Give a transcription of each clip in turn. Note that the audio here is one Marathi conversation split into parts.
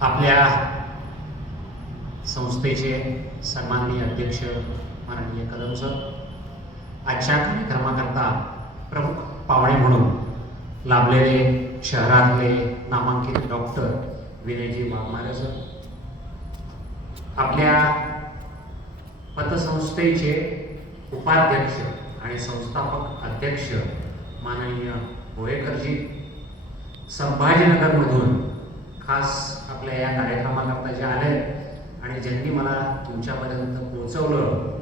आपल्या संस्थेचे सन्माननीय अध्यक्ष माननीय कदम सर आजच्या कार्यक्रमाकरता प्रमुख पाहुणे म्हणून लाभलेले शहरातले नामांकित डॉक्टर विनयजी वाघमारे सर आपल्या पतसंस्थेचे उपाध्यक्ष आणि संस्थापक अध्यक्ष माननीय होळेकरजी संभाजीनगरमधून खास आपल्या या कार्यक्रमाकरता जे आले आणि ज्यांनी मला तुमच्यापर्यंत पोहोचवलं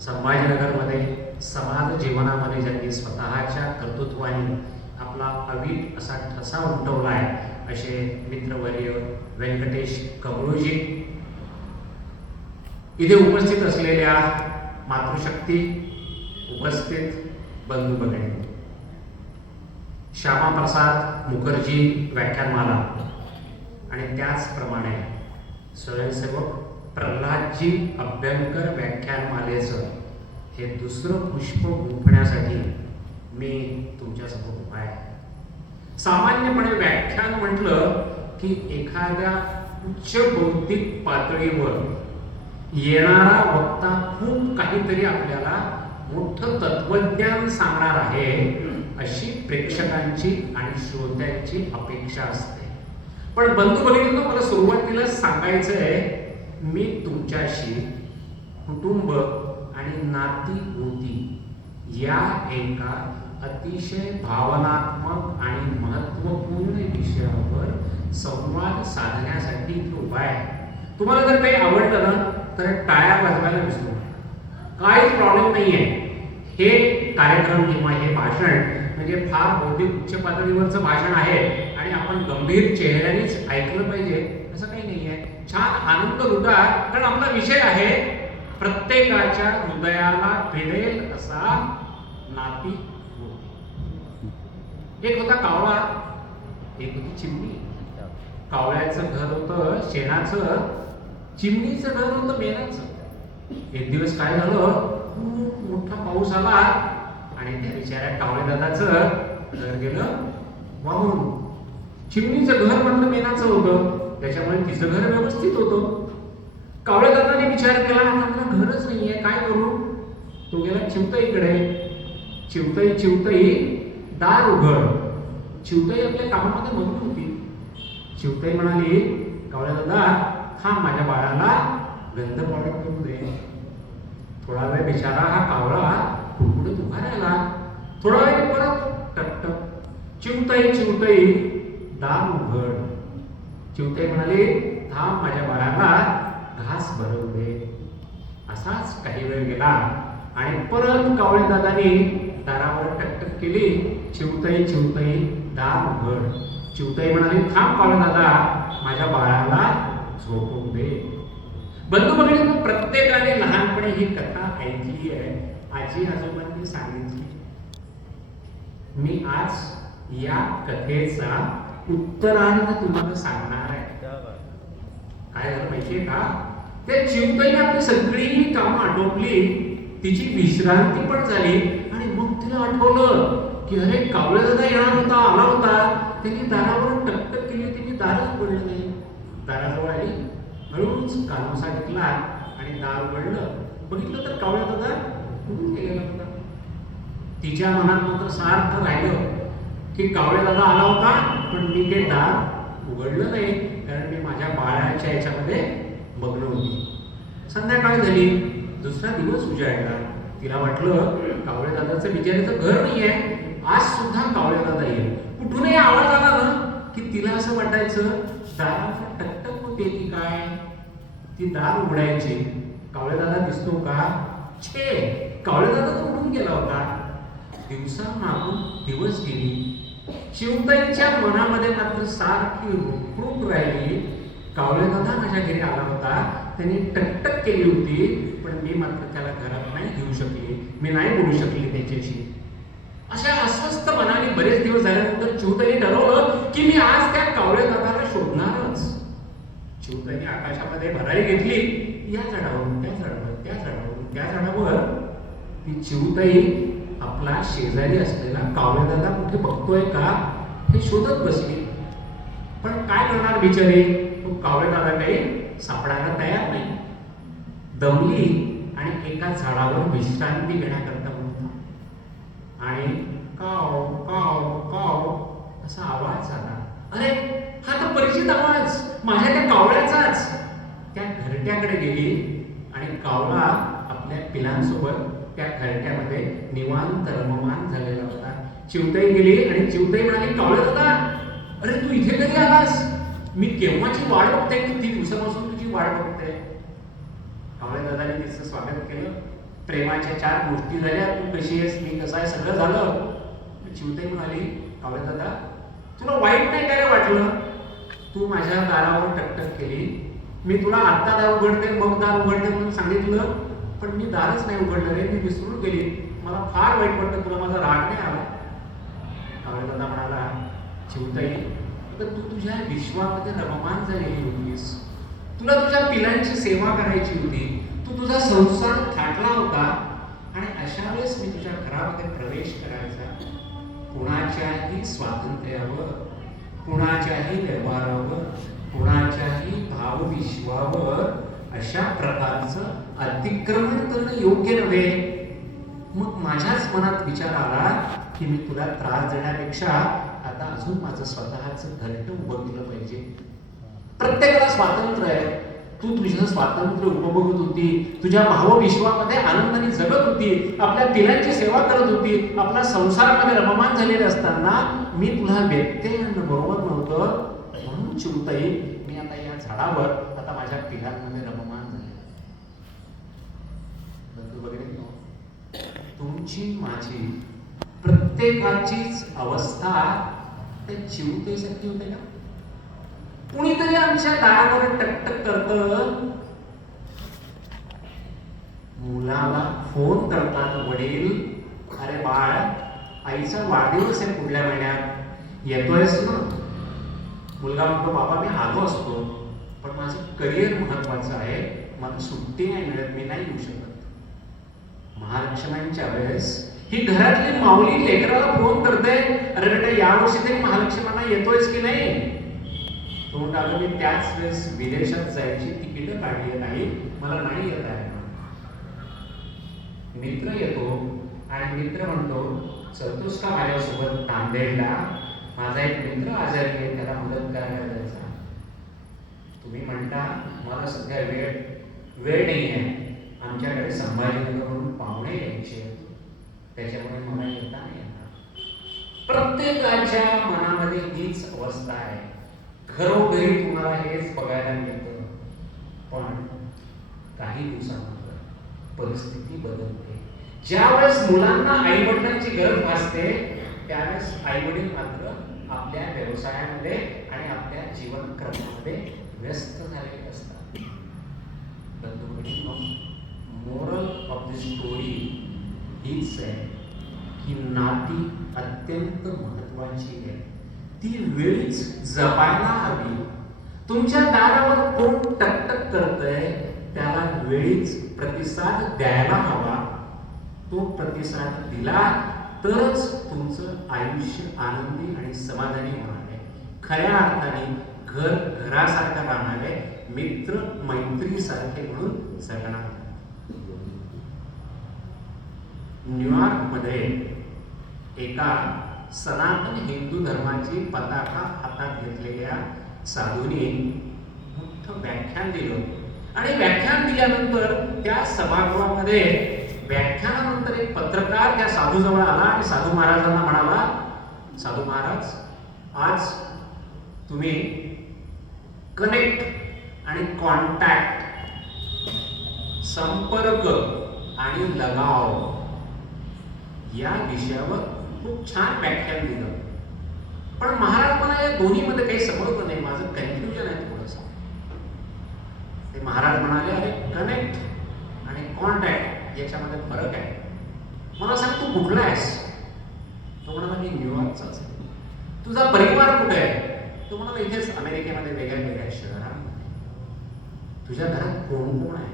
संभाजीनगरमध्ये समाज जीवनामध्ये ज्यांनी स्वतःच्या कर्तृत्वाने आपला अवीट असा ठसा उमटवला आहे असे मित्रवर्य व्यंकटेश कबळूजी. इथे उपस्थित असलेल्या मातृशक्ती उपस्थित बंधू बघणे श्यामाप्रसाद मुखर्जी व्याख्यानमाला. आणि त्याचप्रमाणे स्वयंसेवक प्रल्हादजी अभ्यंकर व्याख्यानमालेचं हे दुसरं पुष्प गुंफण्यासाठी मी तुमच्यासमोर उभा आहे. सामान्यपणे व्याख्यान म्हटलं की एखाद्या उच्च बौद्धिक पातळीवर येणारा वक्ता खूप काहीतरी आपल्याला मोठं तत्वज्ञान सांगणार आहे अशी प्रेक्षकांची आणि श्रोत्यांची अपेक्षा असते. पण बंधू भगिनींनो मला सुरुवातीला सांगायचं आहे मी तुमच्याशी कुटुंब आणि नाती होती. या एका अतिशय भावनात्मक आणि महत्त्वपूर्ण विषयावर संवाद साधण्यासाठी इथे उभा आहे. तुम्हाला जर काही आवडलं ना तर टाळ्या वाजवायला विसरू काही प्रॉब्लेम नाही आहे हे कार्यक्रम किंवा हे भाषण म्हणजे फार बौद्धिक उच्च पातळीवरचं भाषण आहे आणि आपण गंभीर चेहऱ्यानेच ऐकलं पाहिजे असं काही नाही आहे. छान आनंद लुटा कारण आपला विषय आहे प्रत्येकाच्या हृदयाला भिडेल असा नाती एक होता कावळा एक होती चिमणी. कावळ्याचं घर होतं शेणाचं चिमणीचं घर होतं मेणाचं. एक दिवस काय झालं? खूप मोठा पाऊस आला. आणि त्या बिचाऱ्या कावळे दादाचं घर गेलं. वाहून. चिमणीचं घर म्हटलं मेनाचं होतं. त्याच्यामुळे तिचं घर व्यवस्थित होतं. कावळे दादाने विचार केला आता घरच नाहीये काय करू? तो गेला चिवताईकडे चिवताई चिवताई दार उघड. चिवताई आपल्या कामामध्ये मग्न होती. चिवताई म्हणाली कावळ्या दादा हा माझ्या बाळाला गंध पावडर करू दे थोडा वेळ बिचारा हा कावळा कुडकुडत उभा राहिला थोडा वेळ परत टकटक चिवताई चिवताई दार उघड. चिवताई म्हणाली थांब माझ्या बाळाला घास भरव दे असाच काही वेळ गेला आणि परत कावळे दादानी दारावर टकटक केली. चिवताई चिवताई दार उघड. चिवताई म्हणाली थांब कावळे दादा माझ्या बाळाला झोपवू दे. बंधू भगिनी प्रत्येकाने लहानपणी ही कथा ऐकली आहे. आजी आजोबांनी सांगितली. मी आज या कथेचा उत्तरार्ध तुम्हाला सांगणार आहे. काय झालं माहितीये का? त्या चिवताईने आपली सगळी कामं आटोपली. तिची विश्रांती पण झाली. आणि मग तिला आठवलं की अरे कावळे दादा येणार होता आला होता. त्यांनी दारावर टकटक केली. होती मी दारच पडलं नाही. दाराजवळ आली. हळूच कानोसा घेतला आणि दार उघडलं. बघितलं तर कावळा दादा खूप केलेला होता तिच्या मनात मात्र सार्थ राहिलं की कावळे दादा आला होता पण मी ते दार उघडलं नाही कारण मी माझ्या बाळाच्या याच्यामध्ये मग्न होती. संध्याकाळ झाली दुसरा दिवस उजाडला तिला वाटलं कावळे दादाचं बिचारीचं घर नाही आहे आज सुद्धा कावळे दादा येईल. कुठूनही आवाज आला ना की तिला असं वाटायचं दाराचं टकटक होते ती काय? ती दार उघडायची. कावळे दादा दिसतो का? छे. कावळेदादा तर उठून गेला होता. दिवसा मागून दिवस गेली. शिवताईच्या मनामध्ये मात्र सारखी रुखरुख राहिली. कावळे दादा माझ्या घरी आला होता. त्यांनी टकटक केली होती पण मी मात्र त्याला घरात नाही घेऊ शकले. मी नाही बोलू शकले त्याच्याशी. अशा अस्वस्थ मनाने बरेच दिवस झाल्यानंतर चिवताईने ठरवलं की मी आज त्या कावळे दादाला शोधणारच. चिवताईने आकाशामध्ये भरारी घेतली. या झाडावरून त्या झाडावर त्या झाडावरून त्या झाडावर ती चिवताई आपला शेजारी असलेला कावळेदादा कुठे बघतोय का हे शोधत बसली. पण काय करणार बिचारी? तो कावळेदादा काही सापडायला तयार नाही. दमली आणि एका झाडावर विश्रांती घेण्याकरता म्हणता आणि काव काव काव असा आवाज आला. अरे हा तर परिचित आवाज. माझ्या त्या कावळ्याचाच. त्या घरट्याकडे गेली आणि कावळा आपल्या पिलांसोबत त्या खळक्यामध्ये निवांत रममान झालेला होता चिवताई गेली आणि चिवताई म्हणाली कावळे दादा अरे तू इथे कधी आलास? मी केव्हाची वाट बघते? किती दिवसापासून तुझी वाट बघते? कावळे दादाने तिचं स्वागत केलं. प्रेमाच्या चार गोष्टी झाल्या. तू कशी आहेस? मी कसा आहे? सगळं झालं. चिवताई म्हणाली कावळे दादा तुला वाईट नाही काय वाटलं? तू माझ्या दारावर टकटक केली. मी तुला आत्ता दार उघडते मग दार उघडते म्हणून सांगितलं. पण मी दारच नाही उघडणार आहे मी विसरून गेली मला फार वाईट वाटतं तुला माझा राग नाही आला? कावळे दादा म्हणाला चिवताई तर तू तुझ्या विश्वामध्ये रममान झालेली होतीस. तुला तुझ्या पिलांची सेवा करायची होती. तू तुझा संसार थाटला होता. आणि अशा वेळेस मी तुझ्या घरामध्ये प्रवेश करायचा. कुणाच्याही स्वातंत्र्यावर कुणाच्याही व्यवहारावर कुणाच्याही भावविश्वावर अशा प्रकारचं अतिक्रमण करणं योग्य नव्हे. मग माझ्याच मनात विचार आला की मी तुला त्रास देण्यापेक्षा आता अजून माझं स्वतःच घरट उभं केलं पाहिजे. प्रत्येकाला स्वातंत्र्य आहे. तू तुझं स्वातंत्र्य उपभोगत होती. तुझ्या भावविश्वामध्ये आनंदाने जगत होती. आपल्या पिलांची सेवा करत होती. आपला संसारामध्ये रममान झालेले असताना मी तुला व्यत्यय बरोबर नव्हतं. म्हणून चिवताई मी आता या झाडावर आता माझ्या पिलांमध्ये रममान झाले. बंधू वगैरे. तुमची माझी प्रत्येकाचीच अवस्था त्या चिवतेसारखी होते का? कुणीतरी आमच्या दारावर टकटक करत. मुलाला फोन करतात वडील. अरे बाळ आईचा वाढदिवस आहे पुढल्या महिन्यात. येतोयस ना? मुलगा म्हणतो बाबा मी आलो असतो पण माझं करिअर महत्वाचं आहे. मला सुट्टी नाही मिळत मी नाही येऊ शकत. महालक्ष्म्यांच्या वेळेस ही घरातली माऊली लेकराला फोन करते अरे बेटा यावर्षी तरी महालक्ष्म्यांना येतोयस की नाही? तो म्हणतो मी त्याच वेळेस विदेशात जायची तिकीट काढली नाही मला नाही येत आहे मित्र येतो आणि मित्र म्हणतो चलतोस का माझ्यासोबत नांदेडला माझा एक मित्र आजारी आहे त्याला मदत करायला जायचा तुम्ही म्हणता मला सध्या वेळ वेळ नाही आहे. आमच्याकडे संभाजीनगरवरून पाहुणे यायचे त्याच्यामुळे मला येता नाही येणार. प्रत्येकाच्या मनामध्ये हीच अवस्था आहे. घरोघरी तुम्हाला हेच बघायला मिळतं. पण काही दिवसानंतर परिस्थिती बदलते. ज्यावेळेस मुलांना आई वडिलांची गरज भासते त्यावेळेस आई वडील मात्र आपल्या व्यवसायामध्ये आणि आपल्या जीवनक्रमामध्ये व्यस्त झालेले असतात. मोरल ऑफ द स्टोरी हीच आहे की नाती अत्यंत महत्वाची आहे. ती वेळीच जपायला हवी. तुमच्या दारावर कोण टकटक करतंय त्याला वेळीच प्रतिसाद द्यायला हवा. तो प्रतिसाद दिला तरच तुमचं आयुष्य आनंदी आणि समाधानी होणार आहे. खऱ्या अर्थाने घर घरासारखं राहणार आहे. मित्र मैत्रीसारखे म्हणून जगणार न्यूयॉर्कमध्ये एका सनातन हिंदू धर्माची पताका हातात घेतलेल्या साधूने मोठं व्याख्यान दिलं. आणि व्याख्यान दिल्यानंतर त्या सभागृहामध्ये व्याख्यानानंतर एक पत्रकार त्या साधूजवळ आला आणि साधू महाराजांना म्हणाला साधू महाराज आज तुम्ही कनेक्ट आणि कॉन्टॅक्ट संपर्क आणि लगाव या विषयावर खूप छान व्याख्यान दिलं. पण महाराज मला या दोन्हीमध्ये काही समजलं नाही. माझं कन्फ्युजन आहे थोडंसं. ते महाराज म्हणाले अरे कनेक्ट आणि कॉन्टॅक्ट म्हणजे याच्यामध्ये फरक आहे. मला सांग तू कुठला आहेस? तो म्हणाला मी न्यूयॉर्कचाच आहे. तुझा परिवार कुठे आहे? तो म्हणाला इथेच अमेरिकेमध्ये वेगळ्या वेगळ्या शहरांमध्ये. तुझ्या घरात कोण कोण आहे?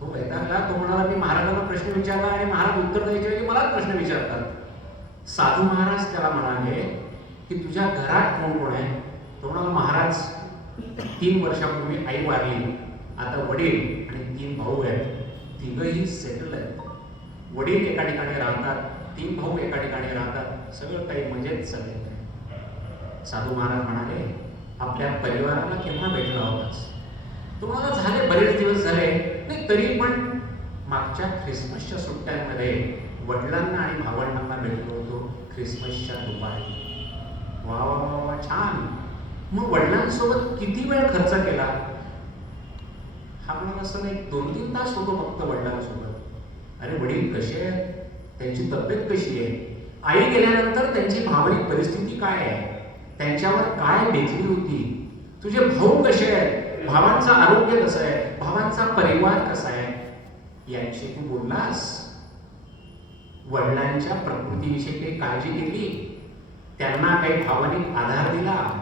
तो वेदांना तो म्हणाला मी महाराजांना प्रश्न विचारला आणि महाराज उत्तर द्यायचे वेळी मलाच प्रश्न विचारतात. साधू महाराज त्याला म्हणाले की तुझ्या घरात कोण कोण आहे? तो म्हणाला महाराज तीन वर्षापूर्वी आई वारली. आता वडील आणि तीन भाऊ आहेत. तिघंही सेटल आहेत. वडील एका ठिकाणी राहतात तीन भाऊ एका ठिकाणी राहतात सगळं काही मजेत चाललेलं आहे साधू महाराज म्हणाले आपल्या परिवाराला केव्हा भेटला होतास? तुम्हाला झाले बरेच दिवस झाले नाही तरी पण मागच्या ख्रिसमसच्या सुट्ट्यांमध्ये वडिलांना आणि भावंडांना भेटलो होतो ख्रिसमसच्या दुपारी. वा वा वा छान. मग वडिलांसोबत किती वेळ खर्च केला? हा म्हणून असं नाही दोन तीन तास होतो फक्त वडिलांसोबत. अरे वडील कसे आहेत? त्यांची तब्येत कशी आहे? आई गेल्यानंतर त्यांची भावनिक परिस्थिती काय आहे? त्यांच्यावर काय बेचली होती? तुझे भाऊ कसे आहेत? भावांचं आरोग्य कसं आहे? भावांचा परिवार कसा आहे? याविषयी तू बोललास? वडिलांच्या प्रकृतीविषयी काही काळजी घेतली? त्यांना काही भावनिक आधार दिला?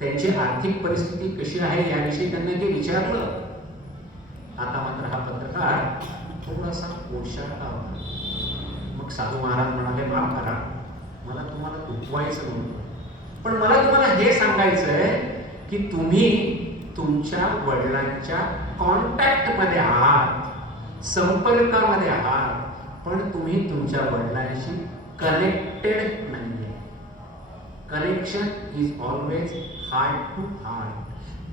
त्यांची आर्थिक परिस्थिती कशी आहे याविषयी त्यांना ते विचारलं? आता मात्र हा पत्रकार थोडासा ओशाळला होता मग साधू महाराज म्हणाले माफ करा. मला तुम्हाला दुखवायचं नव्हतं. पण मला तुम्हाला हे सांगायचं आहे की तुम्ही तुमच्या वडिलांच्या कॉन्टॅक्टमध्ये आहात संपर्कामध्ये आहात पण तुम्ही तुमच्या वडिलांशी कनेक्टेड नाहीये. Connection is always heart to heart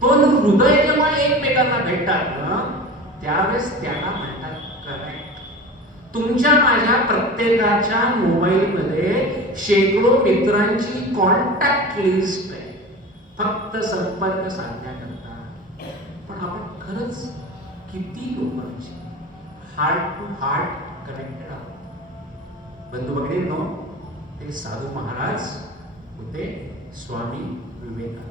दोन हृदय जेव्हा एकमेकांना भेटतात ना त्यावेळेस त्याला म्हणतात कनेक्ट तुमच्या माझ्या प्रत्येकाच्या मोबाईलमध्ये शेकडो मित्रांची कॉन्टॅक्ट लिस्ट आहे. फक्त संपर्क साधण्याकरता. पण आपण खरंच किती लोकांची हार्ट टू हार्ट कनेक्टेड आहोत? बंधू भगिनींनो ते साधू महाराज होते स्वामी विवेकानंद.